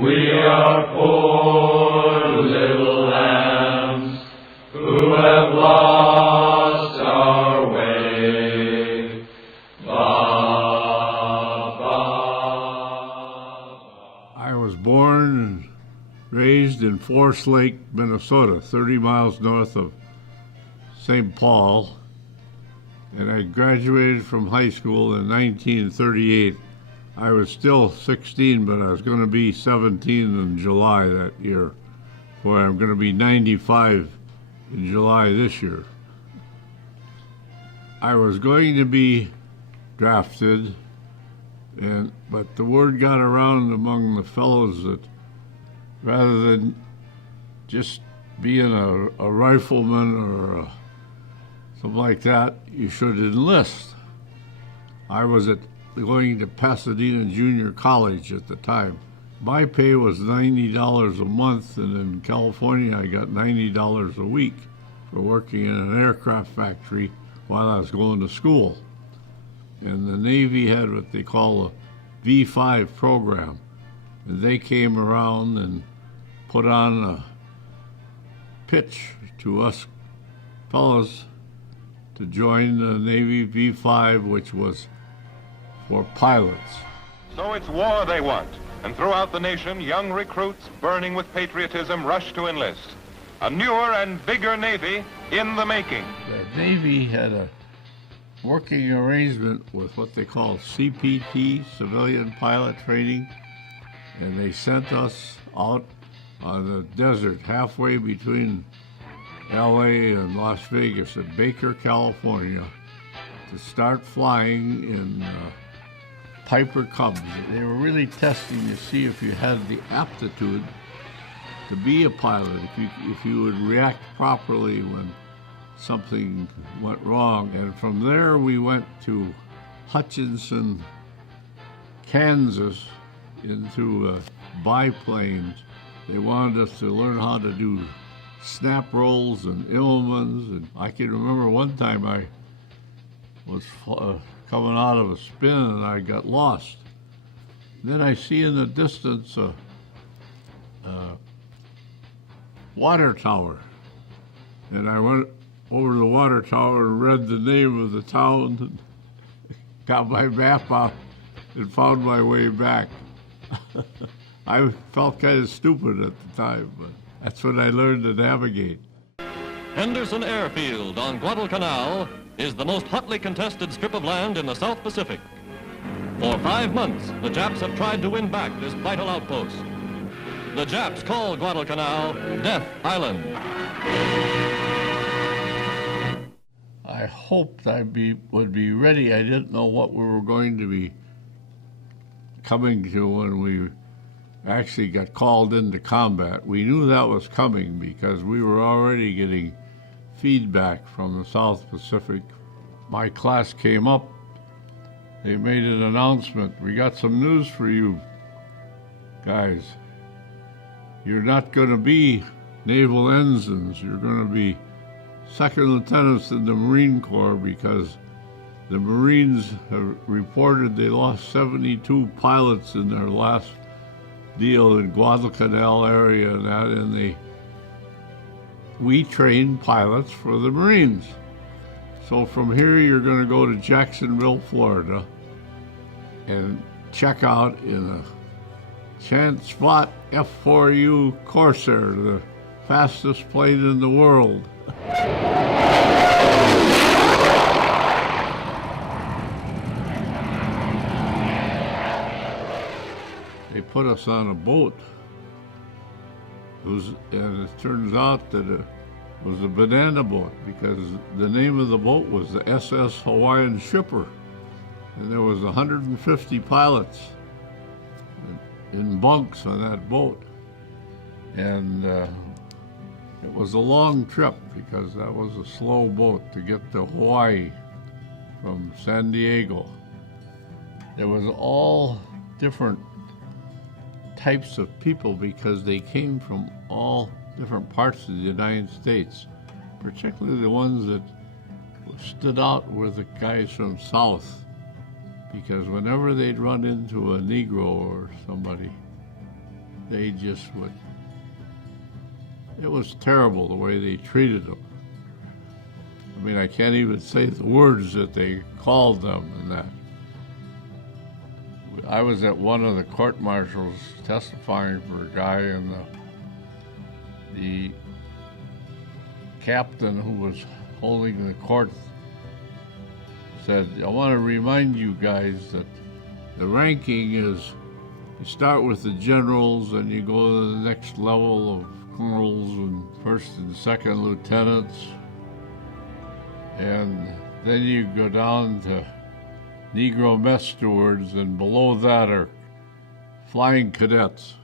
We are poor little lambs who have lost our way. I was born and raised in Forest Lake, Minnesota, 30 miles north of St. Paul, and I graduated from high school in 1938. I was still 16, but I was going to be 17 in July that year, where I'm going to be 95 in July this year. I was going to be drafted, but the word got around among the fellows that rather than just being a rifleman or something like that, you should enlist. I was going to Pasadena Junior College at the time. My pay was $90 a month, and in California I got $90 a week for working in an aircraft factory while I was going to school. And the Navy had what they call a V5 program, and they came around and put on a pitch to us fellows to join the Navy V5, which was for pilots. So it's war they want, and throughout the nation, young recruits burning with patriotism rush to enlist. A newer and bigger Navy in the making. The Navy had a working arrangement with what they call CPT, Civilian Pilot Training, and they sent us out on the desert halfway between LA and Las Vegas at Baker, California, to start flying in Piper Cubs. They were really testing to see if you had the aptitude to be a pilot, if you would react properly when something went wrong. And from there we went to Hutchinson, Kansas, into biplanes. They wanted us to learn how to do snap rolls and Illmans. And I can remember one time I was coming out of a spin and I got lost. Then I see in the distance a water tower. And I went over the water tower and read the name of the town and got my map out and found my way back. I felt kind of stupid at the time, but that's when I learned to navigate. Henderson Airfield on Guadalcanal is the most hotly contested strip of land in the South Pacific. For 5 months, the Japs have tried to win back this vital outpost. The Japs call Guadalcanal Death Island. I hoped I would be ready. I didn't know what we were going to be coming to when we actually got called into combat. We knew that was coming because we were already getting feedback from the South Pacific. My class came up. They made an announcement. We got some news for you guys. You're not going to be naval ensigns. You're going to be second lieutenants in the Marine Corps, because the Marines have reported they lost 72 pilots in their last deal in Guadalcanal area, and we train pilots for the Marines. So from here you're going to go to Jacksonville, Florida, and check out in a chance spot F-4U Corsair, the fastest plane in the world. They put us on a boat. And it turns out that it was a banana boat, because the name of the boat was the SS Hawaiian Shipper. And there was 150 pilots in bunks on that boat. And it was a long trip, because that was a slow boat to get to Hawaii from San Diego. There was all different types of people, because they came from all different parts of the United States. Particularly the ones that stood out were the guys from South, because whenever they'd run into a Negro or somebody, they just would, it was terrible the way they treated them. I mean, I can't even say the words that they called them and that. I was at one of the court martials testifying for a guy, and the captain who was holding the court said, I want to remind you guys that the ranking is, you start with the generals and you go to the next level of colonels and first and second lieutenants, and then you go down to Negro mess stewards, and below that are flying cadets.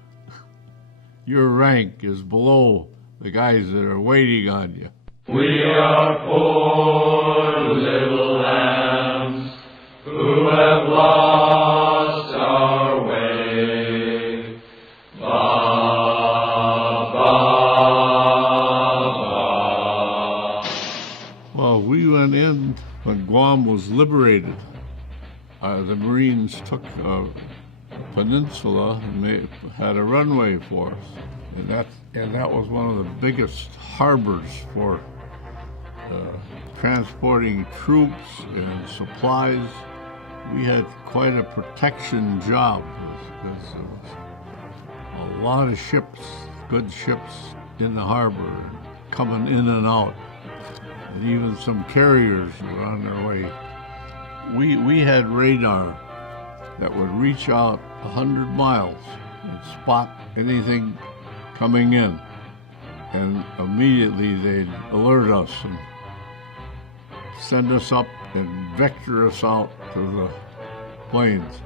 Your rank is below the guys that are waiting on you. We are poor little lambs who have lost our way. Ba, ba, ba. Well, we went in when Guam was liberated. The Marines took a peninsula and had a runway for us. And that was one of the biggest harbors for transporting troops and supplies. We had quite a protection job because there was a lot of ships, good ships in the harbor, coming in and out. And even some carriers were on their way. We had radar that would reach out 100 miles and spot anything coming in, and immediately they'd alert us and send us up and vector us out to the planes.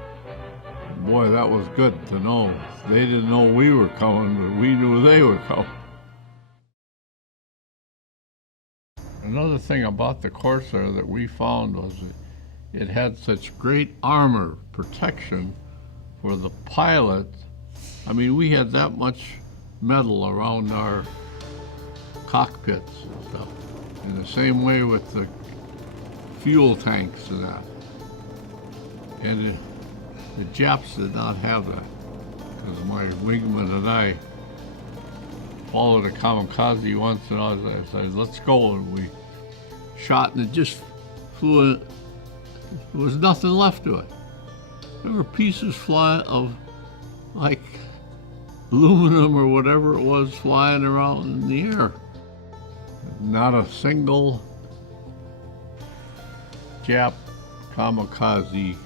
Boy, that was good to know. They didn't know we were coming, but we knew they were coming. Another thing about the Corsair that we found was that it had such great armor protection for the pilot. I mean, we had that much metal around our cockpits and stuff. In the same way with the fuel tanks and that. And the Japs did not have that, because my wingman and I followed a kamikaze once, and I said, let's go, and we shot, and it just flew in. There was nothing left to it. There were pieces flying of, like, aluminum or whatever it was flying around in the air. Not a single Jap kamikaze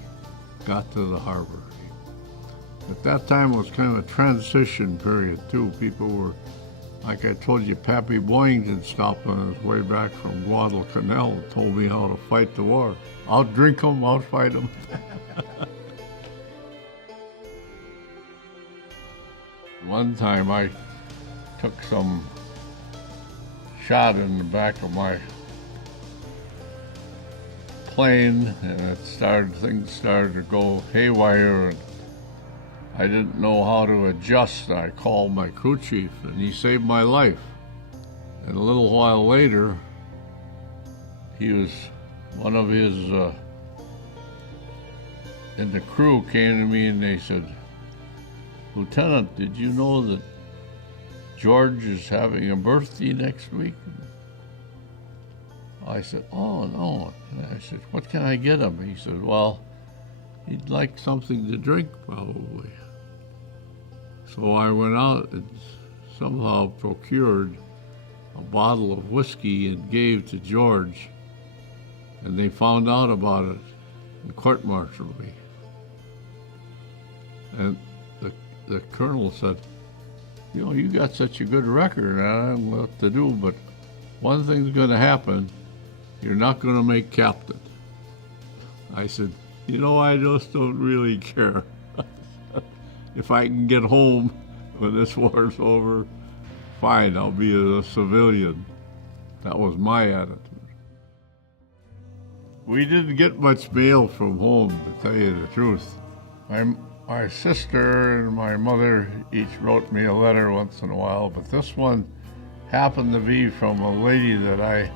got to the harbor. At that time it was kind of a transition period too. People were, like I told you, Pappy Boyington stopped on his way back from Guadalcanal and told me how to fight the war. I'll drink them, I'll fight them. One time I took some shot in the back of my plane, and things started to go haywire, and I didn't know how to adjust. I called my crew chief, and he saved my life. And a little while later, one of his in the crew came to me and they said, Lieutenant, did you know that George is having a birthday next week? I said, oh, no. And I said, what can I get him? He said, well, he'd like something to drink, probably. So I went out and somehow procured a bottle of whiskey and gave to George. And they found out about it and court-martialed me. And the colonel said, you know, you got such a good record, and I don't know what to do, but one thing's going to happen. You're not going to make captain. I said, you know, I just don't really care. If I can get home when this war's over, fine, I'll be a civilian. That was my attitude. We didn't get much mail from home, to tell you the truth. My sister and my mother each wrote me a letter once in a while, but this one happened to be from a lady that I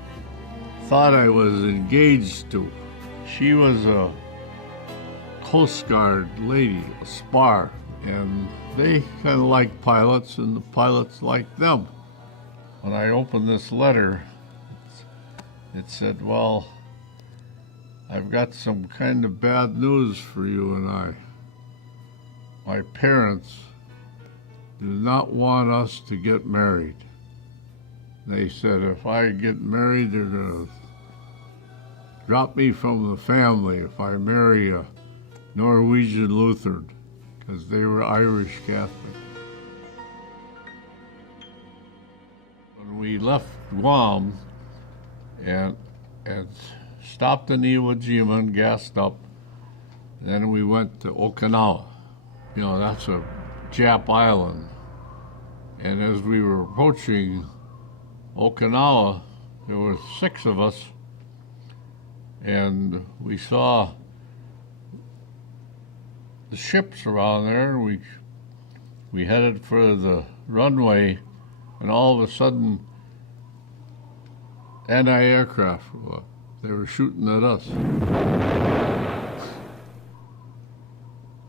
thought I was engaged to. She was a Coast Guard lady, a spar, and they kind of liked pilots, and the pilots liked them. When I opened this letter, it said, well, I've got some kind of bad news for you and I. My parents do not want us to get married. They said if I get married, they're going to drop me from the family if I marry a Norwegian Lutheran, because they were Irish Catholic. When we left Guam and stopped in Iwo Jima and gassed up, then we went to Okinawa. You know, that's a Jap island. And as we were approaching Okinawa, there were 6 of us, and we saw the ships around there, and we headed for the runway, and all of a sudden, anti-aircraft, they were shooting at us.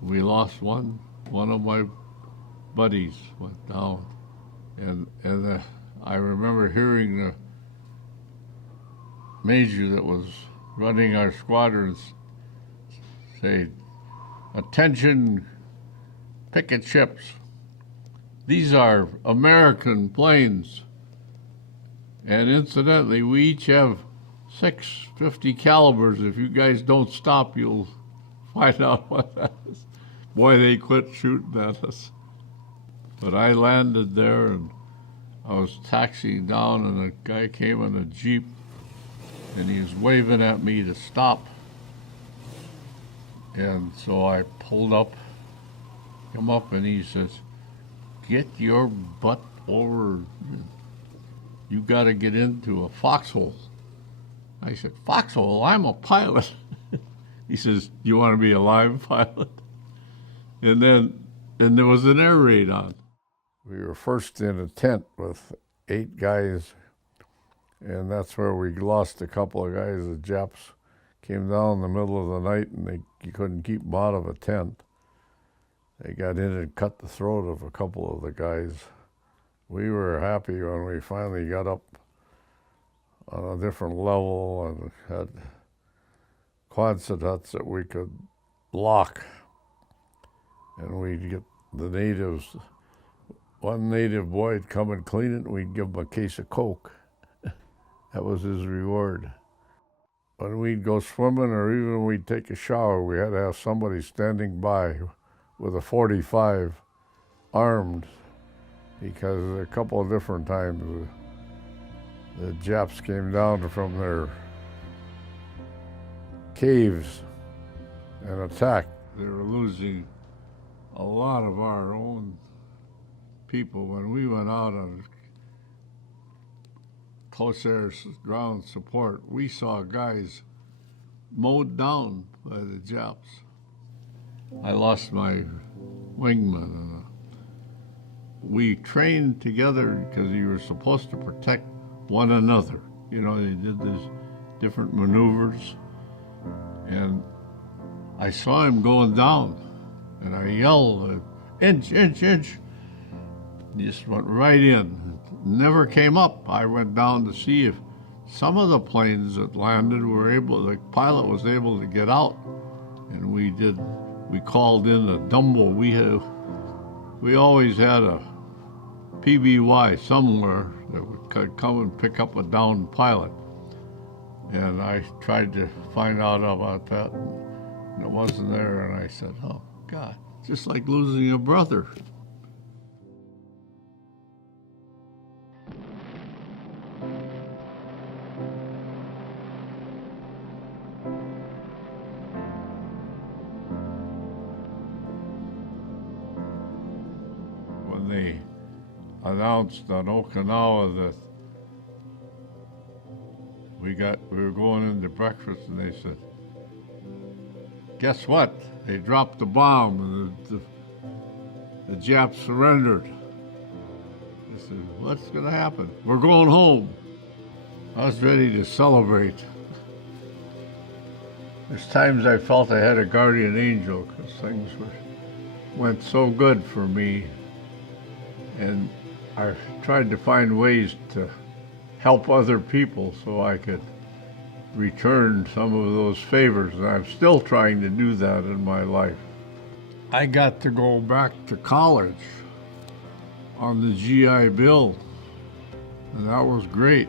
We lost one of my buddies went down, and I remember hearing the major that was running our squadrons say, "Attention, picket ships. These are American planes. And incidentally, we each have 6 .50 calibers. If you guys don't stop, you'll find out what that is." Boy, they quit shooting at us. But I landed there, and I was taxiing down, and a guy came in a Jeep, and he was waving at me to stop. And so I pulled up, come up, and he says, "Get your butt over. You got to get into a foxhole." I said, "Foxhole? I'm a pilot." He says, "You want to be a live pilot?" And there was an air raid on. We were first in a tent with 8 guys, and that's where we lost a couple of guys. The Japs came down in the middle of the night, and you couldn't keep them out of a tent. They got in and cut the throat of a couple of the guys. We were happy when we finally got up on a different level and had Quonset huts that we could lock. And we'd get the natives. One native boy would come and clean it, and we'd give him a case of Coke. That was his reward. When we'd go swimming or even when we'd take a shower, we had to have somebody standing by with a .45 armed, because a couple of different times the Japs came down from their caves and attacked. They were losing a lot of our own people. When we went out on close air ground support, we saw guys mowed down by the Japs. I lost my wingman, and we trained together because you were supposed to protect one another. You know, they did these different maneuvers, and I saw him going down, and I yelled, "Inch, inch, inch." He just went right in. Never came up. I went down to see if some of the planes that landed the pilot was able to get out, and we called in a Dumbo. We always had a PBY somewhere that would come and pick up a downed pilot. And I tried to find out about that, and it wasn't there, and I said, "Oh, God, just like losing a brother." When they announced on Okinawa that we were going into breakfast, and they said, "Guess what? They dropped the bomb, and the Japs surrendered." I said, "What's going to happen?" "We're going home." I was ready to celebrate. There's times I felt I had a guardian angel, because things were went so good for me, and I tried to find ways to help other people so I could return some of those favors, and I'm still trying to do that in my life. I got to go back to college on the GI Bill, and that was great,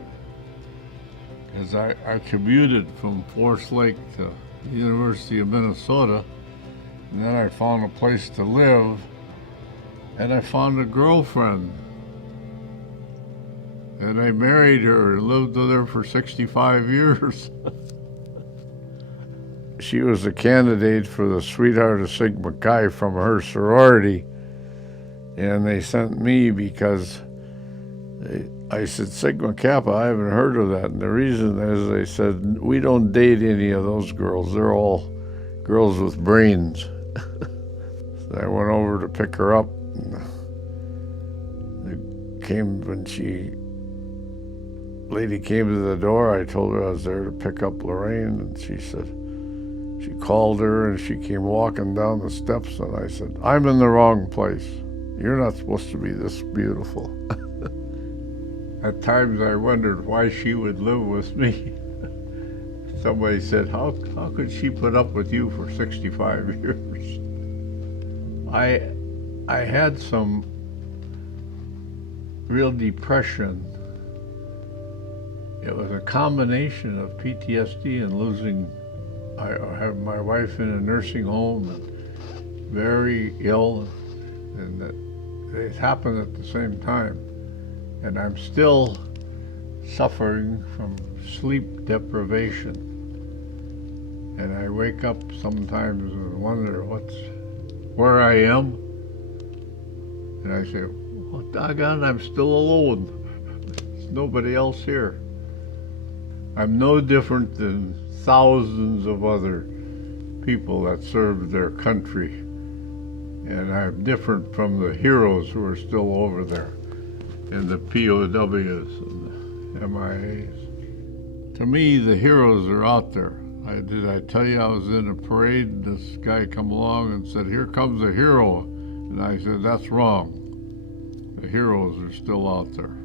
because I commuted from Forest Lake to the University of Minnesota, and then I found a place to live, and I found a girlfriend, and I married her and lived with her for 65 years. She was a candidate for the Sweetheart of Sigma Chi from her sorority, and they sent me because I said, Sigma Kappa, I haven't heard of that. And the reason is they said, we don't date any of those girls. They're all girls with brains. So I went over to pick her up. And lady came to the door. I told her I was there to pick up Lorraine, and she said, she called her and she came walking down the steps, and I said, I'm in the wrong place. You're not supposed to be this beautiful. At times I wondered why she would live with me. Somebody said, how could she put up with you for 65 years? I had some real depression. It was a combination of PTSD and losing. I had my wife in a nursing home and very ill, and that it happened at the same time. And I'm still suffering from sleep deprivation. And I wake up sometimes and wonder where I am. And I say, well, doggone, I'm still alone. There's nobody else here. I'm no different than thousands of other people that served their country. And I'm different from the heroes who are still over there, and the POWs and the MIAs. To me, the heroes are out there. Did I tell you I was in a parade and this guy come along and said, here comes a hero? And I said, that's wrong. The heroes are still out there.